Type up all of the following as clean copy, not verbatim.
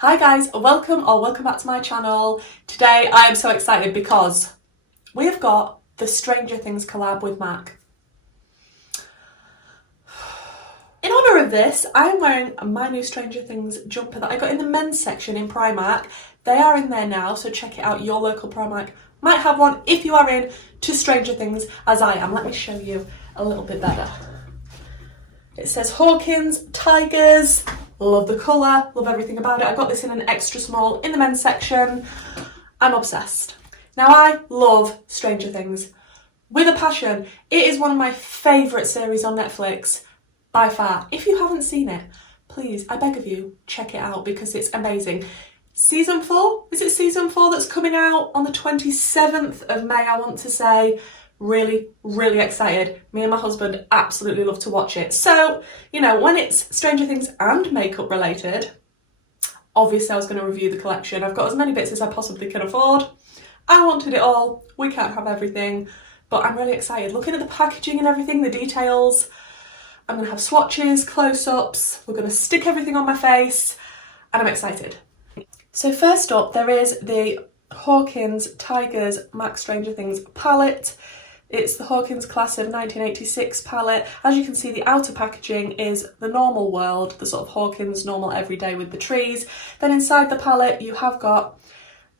Hi guys, welcome back to my channel. Today I am so excited because we have got the Stranger Things collab with MAC. In honour of this, I am wearing my new Stranger Things jumper that I got in the men's section in Primark. They are in there now, so check it out. Your local Primark might have one if you are in to Stranger Things as I am. Let me show you a little bit better. It says Hawkins, Tigers. Love the colour, love everything about it. I got this in an extra small in the men's section. I'm obsessed. Now I love Stranger Things with a passion. It is one of my favourite series on Netflix by far. If you haven't seen it, please, I beg of you, check it out because it's amazing. Season 4, is it season 4 that's coming out on the 27th of May, I want to say. Really excited. Me and my husband absolutely love to watch it. So, you know, when it's Stranger Things and makeup related, obviously I was going to review the collection. I've got as many bits as I possibly can afford. I wanted it all. We can't have everything, but I'm really excited. Looking at the packaging and everything, the details. I'm going to have swatches, close-ups. We're going to stick everything on my face, and I'm excited. So first up, there is the Hawkins Tigers MAC Stranger Things palette. It's the Hawkins Class of 1986 palette. As you can see, the outer packaging is the normal world, the sort of Hawkins normal everyday with the trees. Then inside the palette, you have got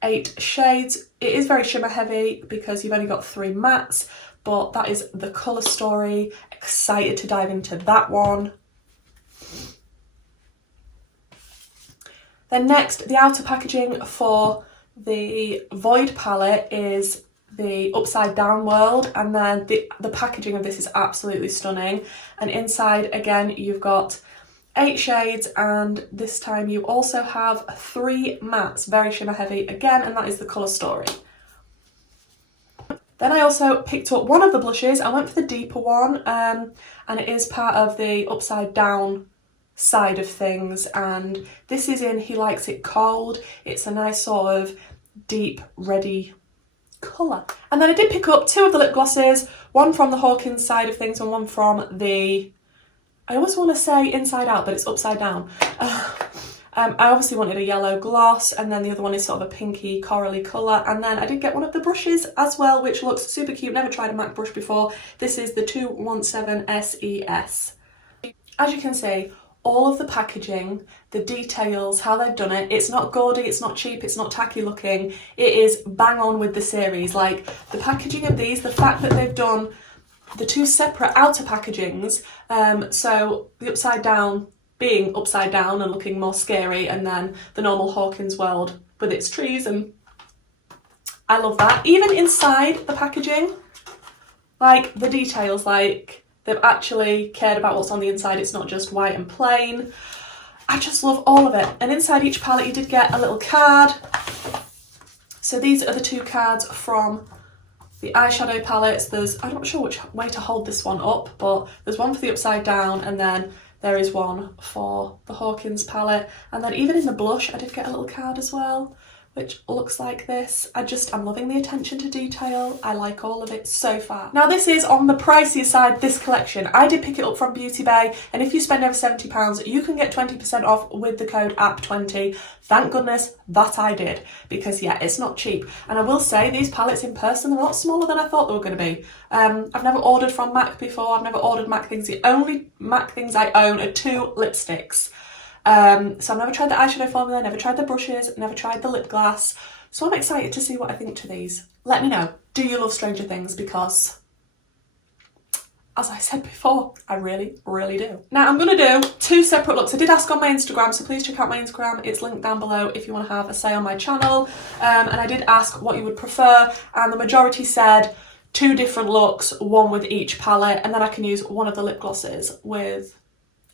8 shades. It is very shimmer heavy because you've only got 3 mattes, but that is the colour story. Excited to dive into that one. Then next, the outer packaging for the Void palette is the upside down world, and then the packaging of this is absolutely stunning. And inside again you've got 8 shades, and this time you also have 3 mattes, very shimmer heavy again, and that is the colour story. Then I also picked up one of the blushes. I went for the deeper one, and it is part of the upside down side of things, and this is in He Likes It Cold. It's a nice sort of deep reddy colour. And then I did pick up 2 of the lip glosses, one from the Hawkins side of things and one from the, I always want to say inside out, but it's upside down. I obviously wanted a yellow gloss, and then the other one is sort of a pinky corally colour. And then I did get one of the brushes as well, which looks super cute. Never tried a MAC brush before. This is the 217 SES. As you can see, all of the packaging, the details, how they've done it, it's not gaudy, it's not cheap, it's not tacky looking, it is bang on with the series. Like, the packaging of these, the fact that they've done the 2 separate outer packagings, so the upside down being upside down and looking more scary, and then the normal Hawkins world with its trees, and I love that. Even inside the packaging, like the details, like they've actually cared about what's on the inside. It's not just white and plain. I just love all of it. And inside each palette you did get a little card. So these are the 2 cards from the eyeshadow palettes. I'm not sure which way to hold this one up, but there's one for the upside down, and then there is one for the Hawkins palette. And then even in the blush I did get a little card as well, which looks like this. I'm loving the attention to detail. I like all of it so far. Now this is on the pricier side, this collection. I did pick it up from Beauty Bay, and if you spend over £70, you can get 20% off with the code APP20. Thank goodness that I did, because yeah, it's not cheap. And I will say, these palettes in person are a lot smaller than I thought they were going to be. I've never ordered from MAC before. I've never ordered MAC things. The only MAC things I own are 2 lipsticks. So I've never tried the eyeshadow formula, never tried the brushes, never tried the lip gloss. So I'm excited to see what I think to these. Let me know, do you love Stranger Things? Because, as I said before, I really do. Now I'm going to do 2 separate looks. I did ask on my Instagram, so please check out my Instagram. It's linked down below if you want to have a say on my channel. And I did ask what you would prefer, and the majority said 2 different looks, one with each palette, and then I can use one of the lip glosses with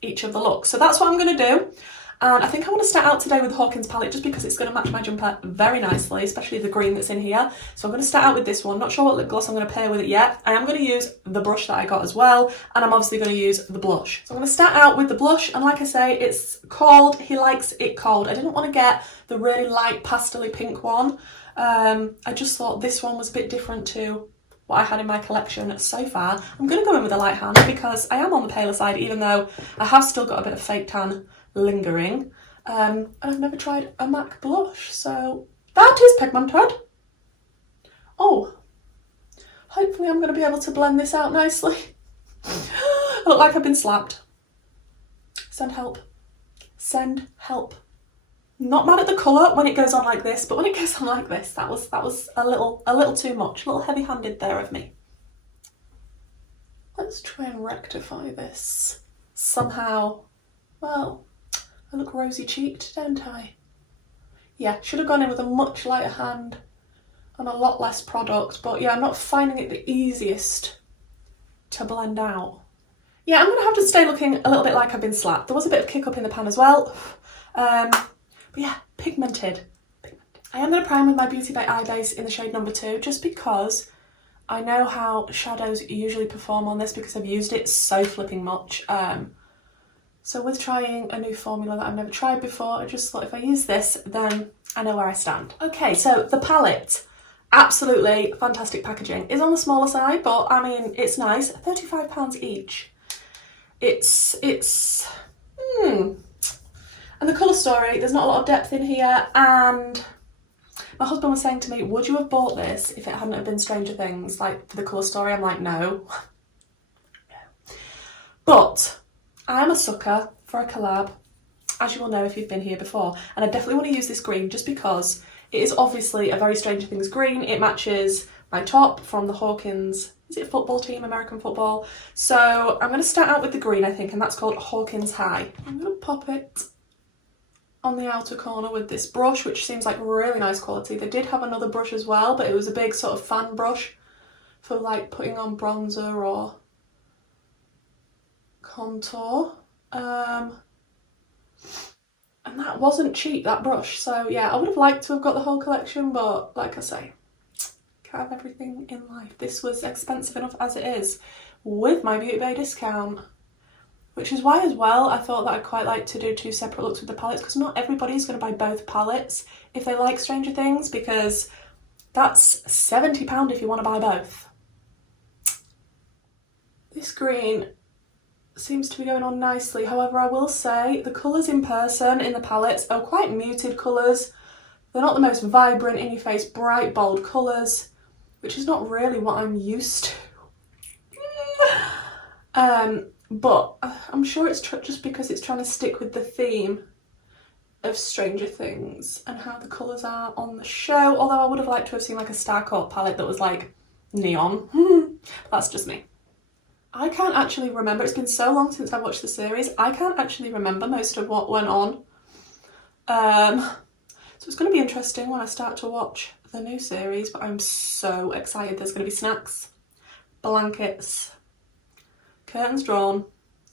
each of the looks. So that's what I'm going to do, and I think I want to start out today with the Hawkins palette just because it's going to match my jumper very nicely, especially the green that's in here. So I'm going to start out with this one. Not sure what lip gloss I'm going to pair with it yet. I am going to use the brush that I got as well, and I'm obviously going to use the blush. So I'm going to start out with the blush, and like I say, it's called He Likes It Cold. I didn't want to get the really light pastel-y pink one. I just thought this one was a bit different to what I had in my collection so far. I'm going to go in with a light hand because I am on the paler side, even though I have still got a bit of fake tan lingering. And I've never tried a MAC blush, so that is pigmented. Oh, hopefully I'm going to be able to blend this out nicely. I look like I've been slapped. Send help. Send help. Not mad at the colour when it goes on like this, but when it goes on like this, that was a little too much, a little heavy-handed there of me. Let's try and rectify this somehow. Well, I look rosy-cheeked, don't I? Yeah, should have gone in with a much lighter hand and a lot less product, but yeah, I'm not finding it the easiest to blend out. Yeah, I'm going to have to stay looking a little bit like I've been slapped. There was a bit of kick up in the pan as well. But yeah, pigmented. I am going to prime with my Beauty by Eye base in the shade number 2, just because I know how shadows usually perform on this because I've used it so flipping much. So with trying a new formula that I've never tried before, I just thought if I use this, then I know where I stand. Okay, so the palette, absolutely fantastic packaging. Is on the smaller side, but I mean, it's nice. £35 each. And the colour story, there's not a lot of depth in here, and my husband was saying to me, would you have bought this if it hadn't have been Stranger Things, like for the colour story? I'm like, no. But I am a sucker for a collab, as you will know if you've been here before, and I definitely want to use this green just because it is obviously a very Stranger Things green. It matches my top from the Hawkins, is it football team, American football? So I'm going to start out with the green, I think, and that's called Hawkins High. I'm going to pop it on the outer corner with this brush, which seems like really nice quality. They did have another brush as well, but it was a big sort of fan brush for like putting on bronzer or contour. And that wasn't cheap, that brush. So yeah, I would have liked to have got the whole collection, but like I say, can't have everything in life. This was expensive enough as it is with my Beauty Bay discount. Which is why as well I thought that I'd quite like to do 2 separate looks with the palettes, because not everybody's going to buy both palettes if they like Stranger Things, because that's £70 if you want to buy both. This green seems to be going on nicely. However, I will say the colours in person in the palettes are quite muted colours. They're not the most vibrant, in-your-face, bright, bold colours, which is not really what I'm used to. But I'm sure it's just because it's trying to stick with the theme of Stranger Things and how the colours are on the show. Although I would have liked to have seen like a Starcourt palette that was like neon. That's just me. I can't actually remember. It's been so long since I've watched the series. I can't actually remember most of what went on. So it's going to be interesting when I start to watch the new series. But I'm so excited. There's going to be snacks, blankets, curtains drawn,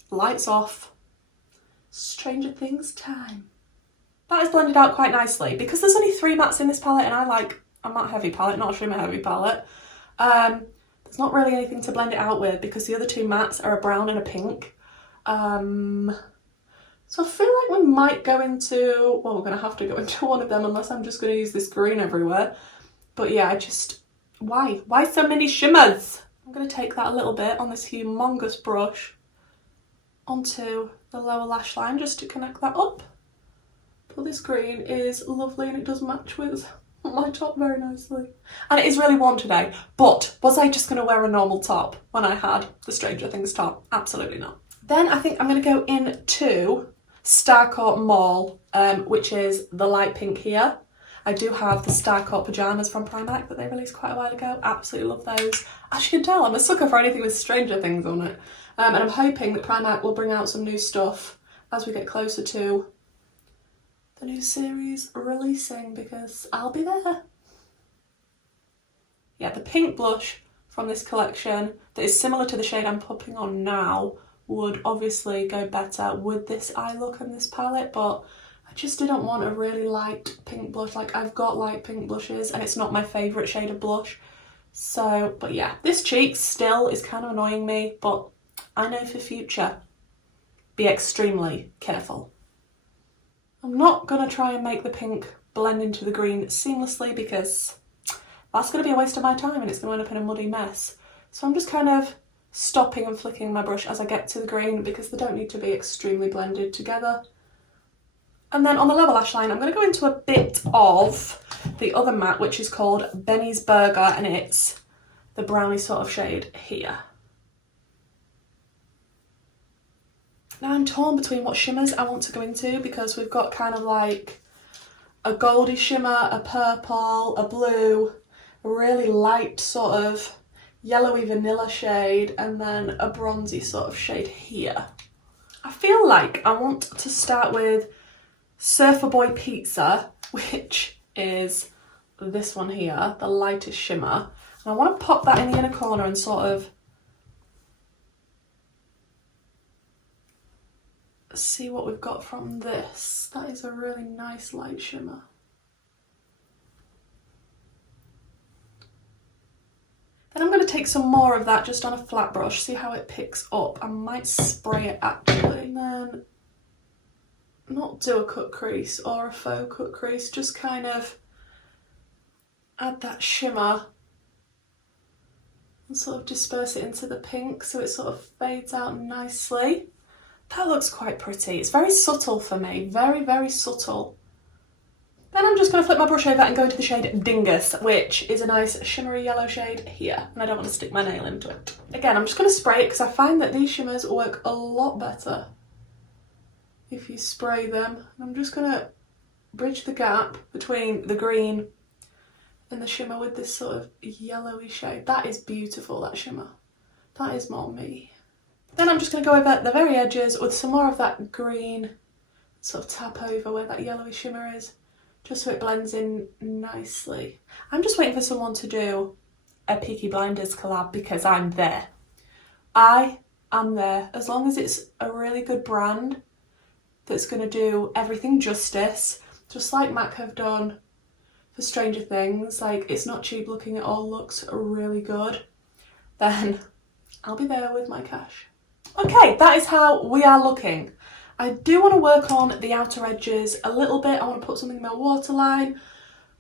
lights off, Stranger Things time. That is blended out quite nicely. Because there's only 3 mattes in this palette and I like a matte heavy palette, not a shimmer heavy palette. There's not really anything to blend it out with because the other 2 mattes are a brown and a pink. So I feel like we might go into, well, we're going to have to go into one of them unless I'm just going to use this green everywhere. But yeah, why? Why so many shimmers? I'm going to take that a little bit on this humongous brush onto the lower lash line just to connect that up. But this green is lovely and it does match with my top very nicely. And it is really warm today, but was I just going to wear a normal top when I had the Stranger Things top? Absolutely not. Then I think I'm going to go into Starcourt Mall, which is the light pink here. I do have the Starcourt pyjamas from Primark that they released quite a while ago. Absolutely love those. As you can tell, I'm a sucker for anything with Stranger Things on it. And I'm hoping that Primark will bring out some new stuff as we get closer to the new series releasing, because I'll be there. Yeah, the pink blush from this collection that is similar to the shade I'm popping on now would obviously go better with this eye look and this palette, but I just didn't want a really light pink blush. Like, I've got light pink blushes and it's not my favourite shade of blush. So, but yeah, this cheek still is kind of annoying me, but I know for future, be extremely careful. I'm not going to try and make the pink blend into the green seamlessly because that's going to be a waste of my time and it's going to end up in a muddy mess. So I'm just kind of stopping and flicking my brush as I get to the green because they don't need to be extremely blended together. And then on the lower lash line, I'm going to go into a bit of the other matte, which is called Benny's Burger, and it's the brownie sort of shade here. Now I'm torn between what shimmers I want to go into, because we've got kind of like a goldy shimmer, a purple, a blue, a really light sort of yellowy vanilla shade, and then a bronzy sort of shade here. I feel like I want to start with Surfer Boy Pizza, which is this one here, the lightest shimmer. And I want to pop that in the inner corner and sort of see what we've got from this. That is a really nice light shimmer. Then I'm going to take some more of that just on a flat brush, see how it picks up. I might spray it actually, and then not do a cut crease or a faux cut crease, just kind of add that shimmer and sort of disperse it into the pink so it sort of fades out nicely. That looks quite pretty. It's very subtle for me, very, very subtle. Then I'm just going to flip my brush over and go into the shade Dingus, which is a nice shimmery yellow shade here, and I don't want to stick my nail into it. Again, I'm just going to spray it because I find that these shimmers work a lot better if you spray them. I'm just going to bridge the gap between the green and the shimmer with this sort of yellowy shade. That is beautiful, that shimmer. That is more me. Then I'm just going to go over the very edges with some more of that green, sort of tap over where that yellowy shimmer is, just so it blends in nicely. I'm just waiting for someone to do a Peaky Blinders collab because I'm there. I am there. As long as it's a really good brand that's going to do everything justice, just like MAC have done for Stranger Things, like it's not cheap looking, it all looks really good, then I'll be there with my cash. Okay, that is how we are looking. I do want to work on the outer edges a little bit. I want to put something in my waterline,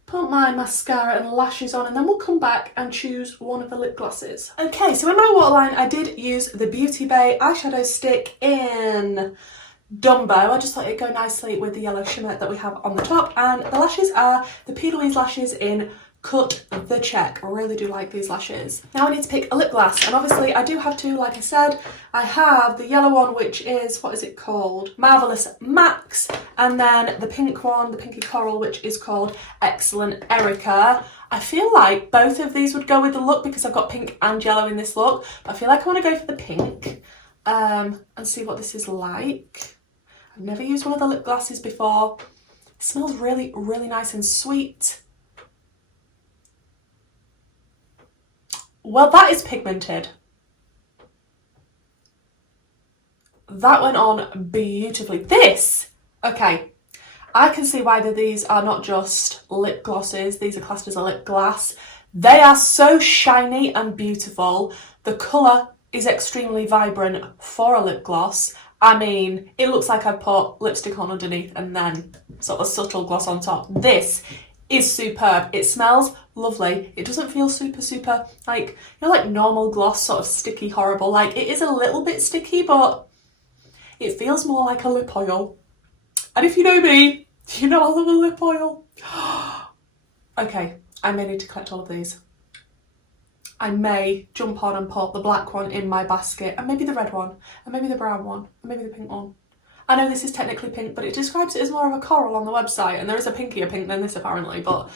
put my mascara and lashes on, and then we'll come back and choose one of the lip glosses. Okay, so in my waterline I did use the Beauty Bay eyeshadow stick in Dumbo. I just thought it'd go nicely with the yellow shimmer that we have on the top, and the lashes are the P. Louise lashes in Cut the Check. I really do like these lashes. Now I need to pick a lip gloss, and obviously I do have two, like I said. I have the yellow one, which is, what is it called? Marvelous Max, and then the pink one, the pinky coral, which is called Excellent Erica. I feel like both of these would go with the look because I've got pink and yellow in this look, but I feel like I want to go for the pink and see what this is like. I've never used one of the lip glosses before. It smells really, really nice and sweet. Well, that is pigmented. That went on beautifully. This, okay, I can see why these are not just lip glosses. These are classed as a lip gloss. They are so shiny and beautiful. The colour is extremely vibrant for a lip gloss. I mean, it looks like I put lipstick on underneath and then sort of a subtle gloss on top. This is superb. It smells lovely. It doesn't feel super like, you know, like normal gloss, sort of sticky, horrible. Like, it is a little bit sticky, but it feels more like a lip oil. And if you know me, you know I love a lip oil. Okay, I may need to collect all of these. I may jump on and put the black one in my basket, and maybe the red one, and maybe the brown one, and maybe the pink one. I know this is technically pink, but it describes it as more of a coral on the website, and there is a pinkier pink than this apparently, but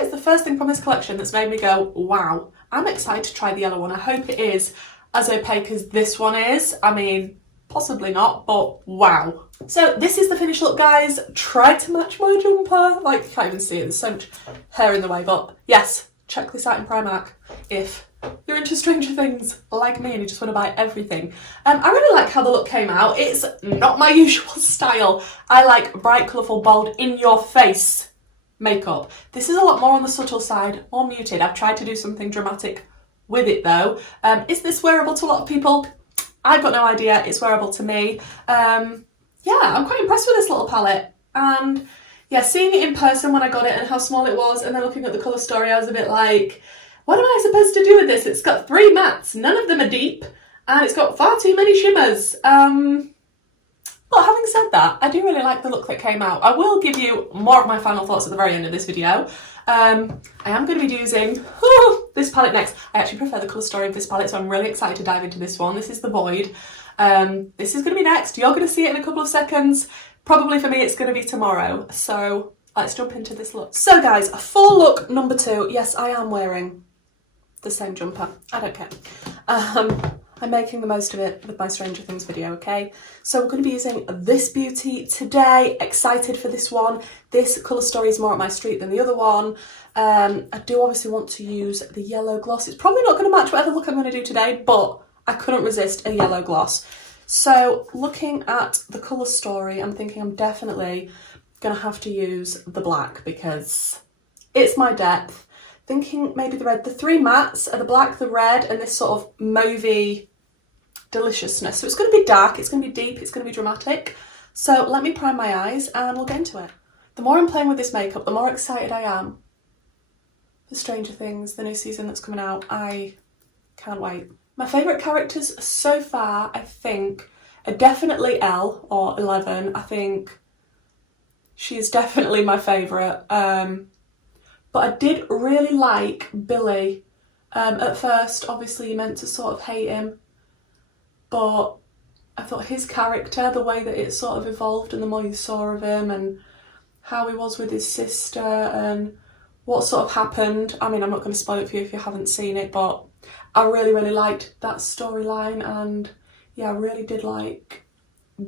it's the first thing from this collection that's made me go, wow, I'm excited to try the yellow one. I hope it is as opaque as this one is. I mean, possibly not, but wow. So this is the finished look, guys. Try to match my jumper. Like, you can't even see it, there's so much hair in the way, but yes, check this out in Primark if you're into Stranger Things like me and you just want to buy everything. I really like how the look came out. It's not my usual style. I like bright, colourful, bold, in your face makeup. This is a lot more on the subtle side, more muted. I've tried to do something dramatic with it though. Is this wearable to a lot of people? I've got no idea. It's wearable to me. Yeah, I'm quite impressed with this little palette. And yeah, seeing it in person when I got it and how small it was, and then looking at the colour story, I was a bit like, what am I supposed to do with this? It's got 3 mattes, none of them are deep, and it's got far too many shimmers. But having said that, I do really like the look that came out. I will give you more of my final thoughts at the very end of this video. I am going to be using this palette next. I actually prefer the colour story of this palette, so I'm really excited to dive into this one. This is the Void. This is going to be next. You're going to see it in a couple of seconds. Probably for me, it's going to be tomorrow. So let's jump into this look. So guys, for look number 2, yes, I am wearing the same jumper. I don't care. I'm making the most of it with my Stranger Things video, okay? So we're going to be using this beauty today. Excited for this one. This colour story is more up my street than the other one. I do obviously want to use the yellow gloss. It's probably not going to match whatever look I'm going to do today, but I couldn't resist a yellow gloss. So looking at the colour story, I'm thinking I'm definitely going to have to use the black because it's my depth. Thinking maybe the red. The 3 mattes are the black, the red, and this sort of mauvey deliciousness. So it's going to be dark, it's going to be deep, it's going to be dramatic. So let me prime my eyes and we'll get into it. The more I'm playing with this makeup, the more excited I am for Stranger Things, the new season that's coming out. I can't wait. My favourite characters so far, I think, are definitely Elle, or 11. I think she is definitely my favourite. But I did really like Billy. At first, obviously, you meant to sort of hate him. But I thought his character, the way that it sort of evolved and the more you saw of him and how he was with his sister and what sort of happened. I mean, I'm not going to spoil it for you if you haven't seen it, but I really, really liked that storyline and yeah, I really did like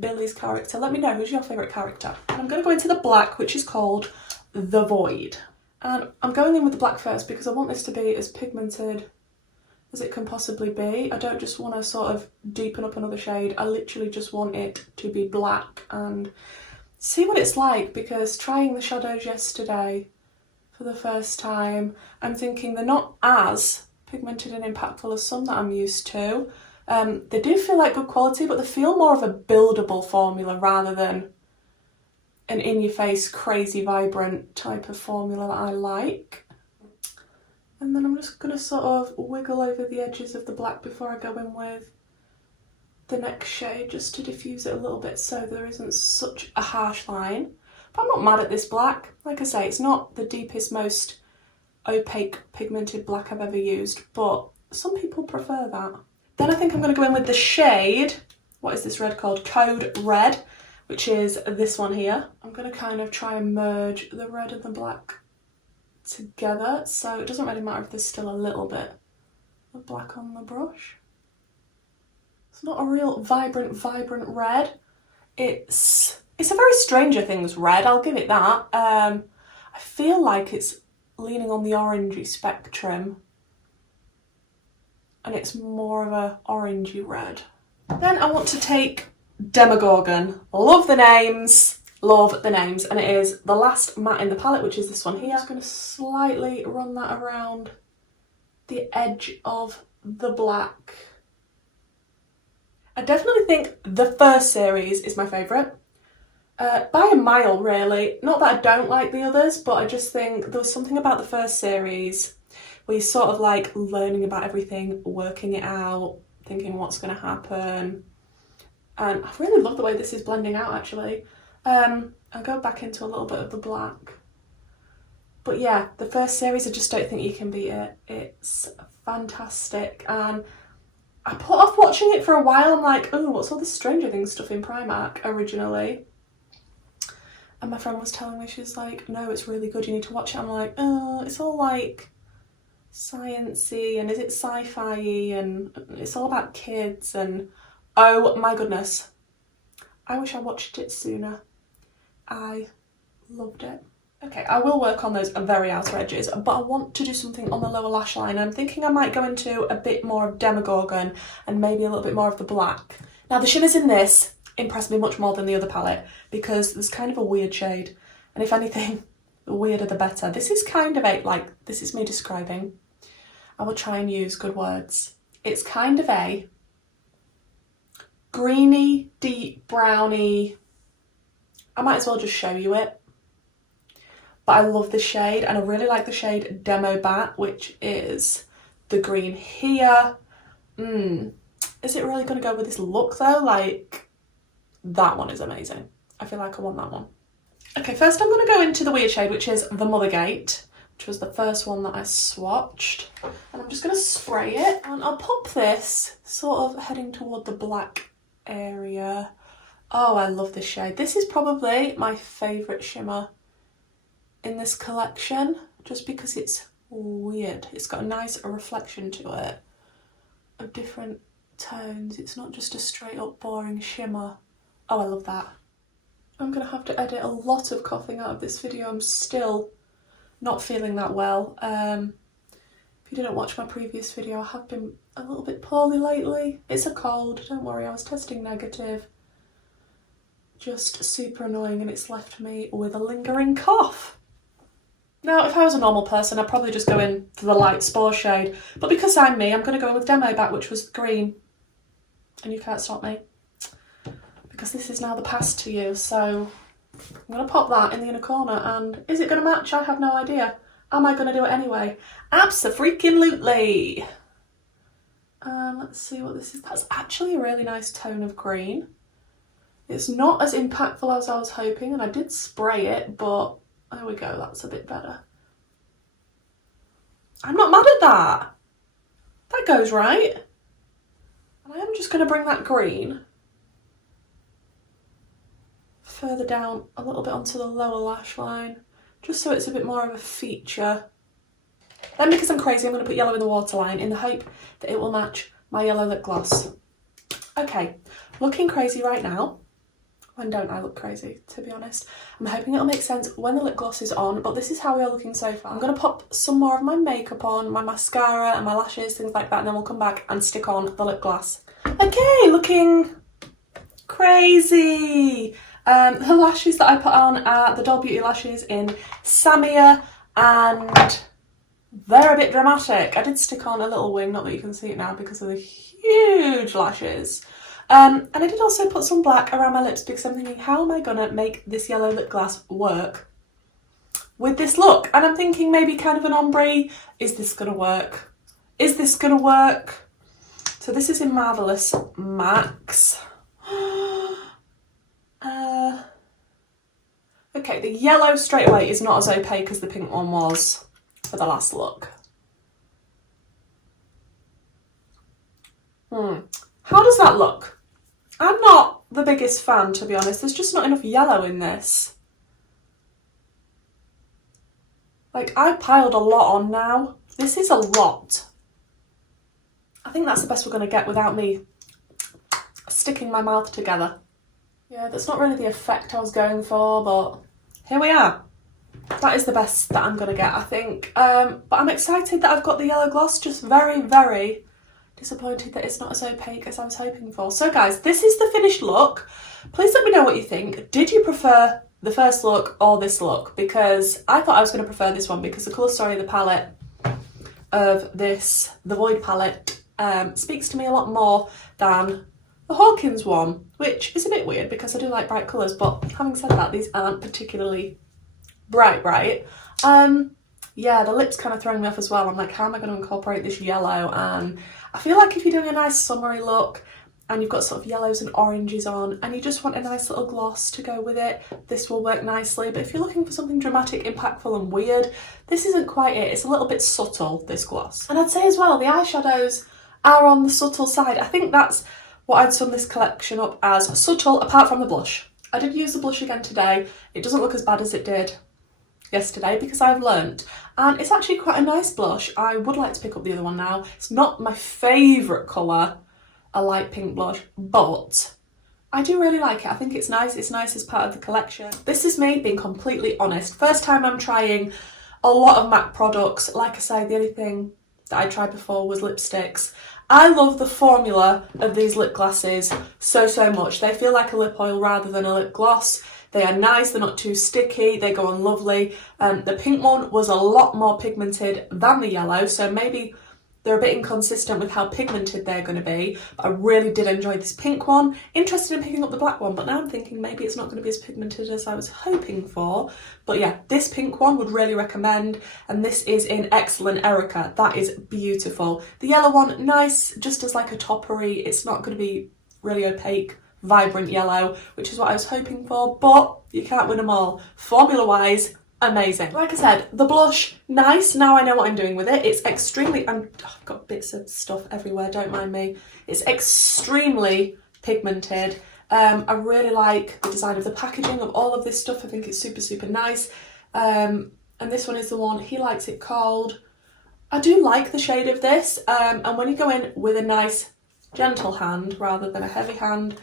Billy's character. Let me know, who's your favourite character? And I'm going to go into the black, which is called The Void. And I'm going in with the black first because I want this to be as pigmented as it can possibly be. I don't just want to sort of deepen up another shade. I literally just want it to be black and see what it's like, because trying the shadows yesterday for the first time, I'm thinking they're not as pigmented and impactful as some that I'm used to. They do feel like good quality, but they feel more of a buildable formula rather than an in-your-face, crazy, vibrant type of formula that I like. And then I'm just going to sort of wiggle over the edges of the black before I go in with the next shade, just to diffuse it a little bit so there isn't such a harsh line. But I'm not mad at this black. Like I say, it's not the deepest, most opaque pigmented black I've ever used, but some people prefer that. Then I think I'm going to go in with the shade, what is this red called? Code Red, which is this one here. I'm going to kind of try and merge the red and the black together, so it doesn't really matter if there's still a little bit of black on the brush. It's not a real vibrant red. It's a very Stranger Things red, I'll give it that. I feel like it's leaning on the orangey spectrum and it's more of a orangey red. Then I want to take Demigorgon. Love the names, and it is the last matte in the palette, which is this one here. I'm just going to slightly run that around the edge of the black. I definitely think the first series is my favourite. By a mile, really. Not that I don't like the others, but I just think there was something about the first series where you're sort of like learning about everything, working it out, thinking what's going to happen. And I really love the way this is blending out, actually. I'll go back into a little bit of the black. But yeah, the first series, I just don't think you can beat it. It's fantastic. And I put off watching it for a while. I'm like, oh, what's all this Stranger Things stuff in Primark originally? And my friend was telling me, she's like, no, it's really good, you need to watch it. I'm like, oh, it's all like science-y and is it sci-fi-y and it's all about kids and oh my goodness. I wish I watched it sooner. I loved it. Okay, I will work on those very outer edges, but I want to do something on the lower lash line. I'm thinking I might go into a bit more of Demigorgon and maybe a little bit more of the black. Now the shimmers in this impressed me much more than the other palette because there's kind of a weird shade. And if anything, the weirder the better. This is kind of a, like, this is me describing. I will try and use good words. It's kind of a greeny, deep, browny. I might as well just show you it. But I love this shade and I really like the shade Demo Bat, which is the green here. Is it really going to go with this look though? Like, that one is amazing. I feel like I want that one. Okay, first I'm going to go into the weird shade, which is the Mothergate, which was the first one that I swatched. And I'm just going to spray it, and I'll pop this sort of heading toward the black area. Oh, I love this shade. This is probably my favourite shimmer in this collection, just because it's weird. It's got a nice reflection to it of different tones. It's not just a straight up boring shimmer. Oh, I love that. I'm going to have to edit a lot of coughing out of this video. I'm still not feeling that well. If you didn't watch my previous video, I have been a little bit poorly lately. It's a cold, don't worry, I was testing negative. Just super annoying, and it's left me with a lingering cough. Now, if I was a normal person, I'd probably just go in for the light Spore shade. But because I'm me, I'm going to go in with Demo back, which was green. And you can't stop me, because this is now the past to you. So I'm going to pop that in the inner corner, and is it going to match? I have no idea. Am I going to do it anyway? Abso-freaking-lutely. Let's see what this is. That's actually a really nice tone of green. It's not as impactful as I was hoping, and I did spray it, but there we go, that's a bit better. I'm not mad at that. That goes right. And I am just going to bring that green further down a little bit onto the lower lash line, just so it's a bit more of a feature. Then, because I'm crazy, I'm going to put yellow in the waterline in the hope that it will match my yellow lip gloss. Okay, looking crazy right now. When don't I look crazy, to be honest? I'm hoping it'll make sense when the lip gloss is on, but this is how we are looking so far. I'm going to pop some more of my makeup on, my mascara and my lashes, things like that, and then we'll come back and stick on the lip gloss. Okay, looking crazy. The lashes that I put on are the Doll Beauty lashes in Samia, and they're a bit dramatic. I did stick on a little wing, not that you can see it now because of the huge lashes. And I did also put some black around my lips because I'm thinking, how am I going to make this yellow lip gloss work with this look? And I'm thinking maybe kind of an ombre. Is this going to work? Is this going to work? So this is in Marvelous Max. Okay, the yellow straight away is not as opaque as the pink one was for the last look. How does that look? I'm not the biggest fan, to be honest. There's just not enough yellow in this. Like, I've piled a lot on now. This is a lot. I think that's the best we're going to get without me sticking my mouth together. Yeah, that's not really the effect I was going for, but here we are. That is the best that I'm going to get, I think. But I'm excited that I've got the yellow gloss, just very, very disappointed that it's not as opaque as I was hoping for. So guys, this is the finished look. Please let me know what you think. Did you prefer the first look or this look? Because I thought I was going to prefer this one because the colour story of the palette of this, the Void palette, speaks to me a lot more than the Hawkins one, which is a bit weird because I do like bright colours, but having said that, these aren't particularly bright. Yeah, the lips kind of throwing me off as well. I'm like, how am I going to incorporate this yellow? And I feel like if you're doing a nice summery look and you've got sort of yellows and oranges on and you just want a nice little gloss to go with it, this will work nicely. But if you're looking for something dramatic, impactful and weird, this isn't quite it. It's a little bit subtle, this gloss. And I'd say as well, the eyeshadows are on the subtle side. I think that's what I'd sum this collection up as, subtle, apart from the blush. I did use the blush again today. It doesn't look as bad as it did yesterday because I've learnt, and it's actually quite a nice blush. I would like to pick up the other one now. It's not my favourite colour, a light pink blush, but I do really like it. I think it's nice as part of the collection. This is me being completely honest. First time I'm trying a lot of MAC products. Like I say, the only thing that I tried before was lipsticks. I love the formula of these lip glosses so much. They feel like a lip oil rather than a lip gloss. They are nice, they're not too sticky, they go on lovely. The pink one was a lot more pigmented than the yellow, so maybe they're a bit inconsistent with how pigmented they're going to be. But I really did enjoy this pink one. Interested in picking up the black one, but now I'm thinking maybe it's not going to be as pigmented as I was hoping for. But yeah, this pink one would really recommend, and this is in Excellent Erica. That is beautiful. The yellow one, nice, just as like a toppery. It's not going to be really opaque, vibrant yellow, which is what I was hoping for, but you can't win them all. Formula-wise, amazing. Like I said, the blush, nice. Now I know what I'm doing with it. It's extremely, I've got bits of stuff everywhere, don't mind me. It's extremely pigmented. I really like the design of the packaging of all of this stuff. I think it's super, super nice. And this one is the one, He Likes It Cold. I do like the shade of this. And when you go in with a nice, gentle hand rather than a heavy hand,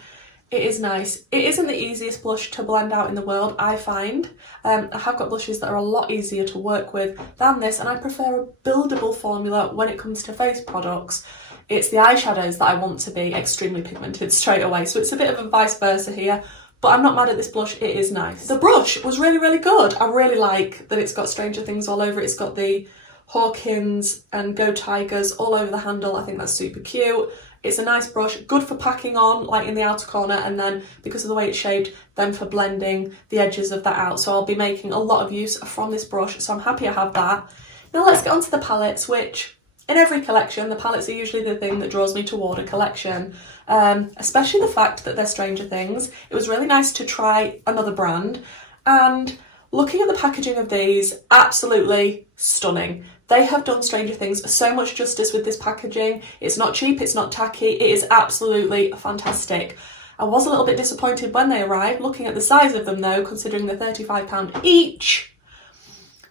it is nice. It isn't the easiest blush to blend out in the world, I find. I have got blushes that are a lot easier to work with than this, and I prefer a buildable formula when it comes to face products. It's the eyeshadows that I want to be extremely pigmented straight away, so it's a bit of a vice versa here, but I'm not mad at this blush, it is nice. The brush was really, really good. I really like that it's got Stranger Things all over it. It's got the Hawkins and Go Tigers all over the handle. I think that's super cute. It's a nice brush, good for packing on, like in the outer corner, and then because of the way it's shaped, then for blending the edges of that out. So I'll be making a lot of use from this brush, so I'm happy I have that. Now let's get on to the palettes, which in every collection, the palettes are usually the thing that draws me toward a collection, especially the fact that they're Stranger Things. It was really nice to try another brand, and looking at the packaging of these, absolutely stunning. They have done Stranger Things so much justice with this packaging. It's not cheap, it's not tacky, it is absolutely fantastic. I was a little bit disappointed when they arrived, looking at the size of them though, considering they're £35 each.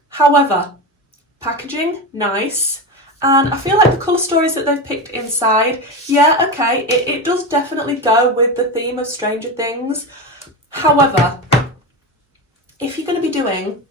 However, packaging, nice. And I feel like the colour stories that they've picked inside, yeah, okay, it does definitely go with the theme of Stranger Things. However, if you're going to be doing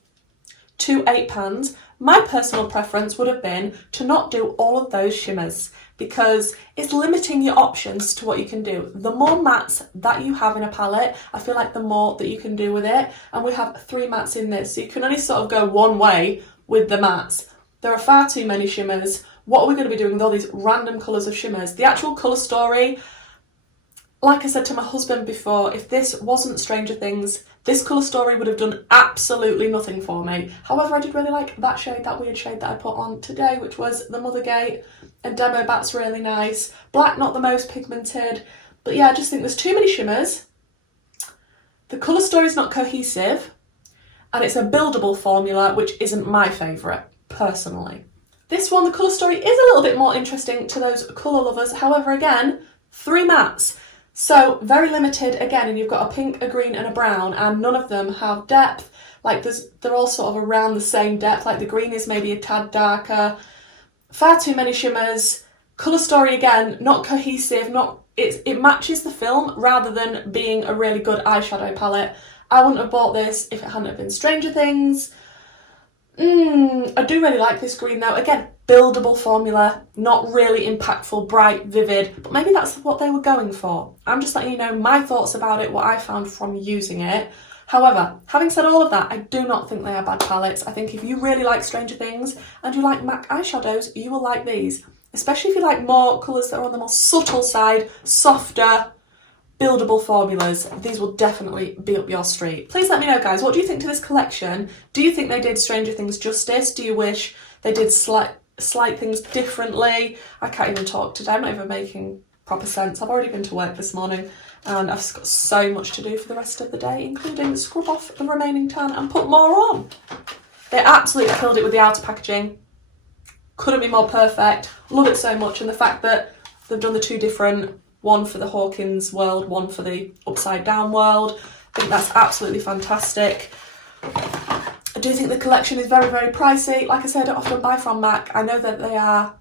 2 8 pans, my personal preference would have been to not do all of those shimmers, because it's limiting your options to what you can do. The more mattes that you have in a palette, I feel like the more that you can do with it. And we have 3 mattes in this, so you can only sort of go one way with the mattes. There are far too many shimmers. What are we going to be doing with all these random colours of shimmers? The actual colour story, like I said to my husband before, if this wasn't Stranger Things, this colour story would have done absolutely nothing for me. However, I did really like that shade, that weird shade that I put on today, which was the Mothergate, and Demo Bat's really nice. Black, not the most pigmented, but yeah, I just think there's too many shimmers. The colour story's not cohesive, and it's a buildable formula, which isn't my favourite, personally. This one, the colour story is a little bit more interesting to those colour lovers. However, again, 3 mattes. So very limited again, and you've got a pink, a green and a brown, and none of them have depth. Like they're all sort of around the same depth, like the green is maybe a tad darker. Far too many shimmers. Colour story again, not cohesive, it matches the film rather than being a really good eyeshadow palette. I wouldn't have bought this if it hadn't have been Stranger Things. I do really like this green though. Again, buildable formula, not really impactful, bright, vivid, but maybe that's what they were going for. I'm just letting you know my thoughts about it, what I found from using it. However, having said all of that, I do not think they are bad palettes. I think if you really like Stranger Things and you like MAC eyeshadows, you will like these. Especially if you like more colours that are on the more subtle side, softer, buildable formulas. These will definitely be up your street. Please let me know, guys, what do you think to this collection? Do you think they did Stranger Things justice? Do you wish they did slight things differently? I can't even talk today. I'm not even making proper sense. I've already been to work this morning and I've got so much to do for the rest of the day, including scrub off the remaining tan and put more on. They absolutely killed it with the outer packaging. Couldn't be more perfect. Love it so much, and the fact that they've done the 2 different, one for the Hawkins world, one for the upside down world. I think that's absolutely fantastic. I do think the collection is very, very pricey. Like I said, I don't often buy from MAC. I know that they are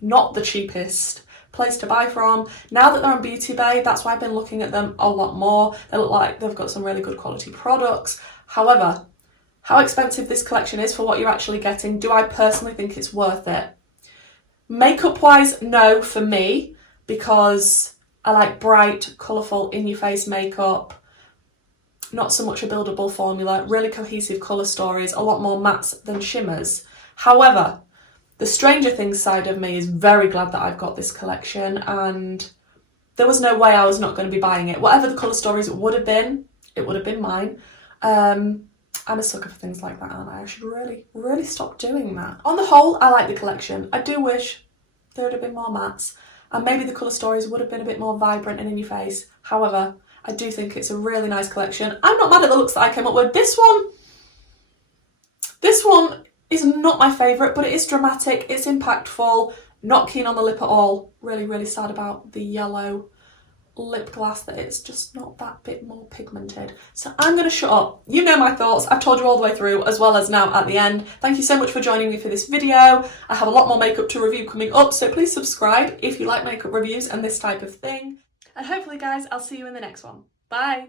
not the cheapest place to buy from. Now that they're on Beauty Bay, that's why I've been looking at them a lot more. They look like they've got some really good quality products. However, how expensive this collection is for what you're actually getting, do I personally think it's worth it? Makeup wise, no for me, because I like bright, colourful, in-your-face makeup. Not so much a buildable formula, really cohesive colour stories, a lot more mattes than shimmers. However, the Stranger Things side of me is very glad that I've got this collection, and there was no way I was not going to be buying it. Whatever the colour stories would have been, it would have been mine. I'm a sucker for things like that, aren't I? I should really stop doing that. On the whole, I like the collection. I do wish there would have been more mattes. and maybe the colour stories would have been a bit more vibrant and in your face. However, I do think it's a really nice collection. I'm not mad at the looks that I came up with. This one is not my favourite, but it is dramatic, it's impactful, not keen on the lip at all. Really, really sad about the yellow lip gloss, that it's just not that bit more pigmented. So I'm going to shut up. You know my thoughts. I've told you all the way through, as well as now at the end. Thank you so much for joining me for this video. I have a lot more makeup to review coming up, so please subscribe if you like makeup reviews and this type of thing. And hopefully, guys, I'll see you in the next one. Bye!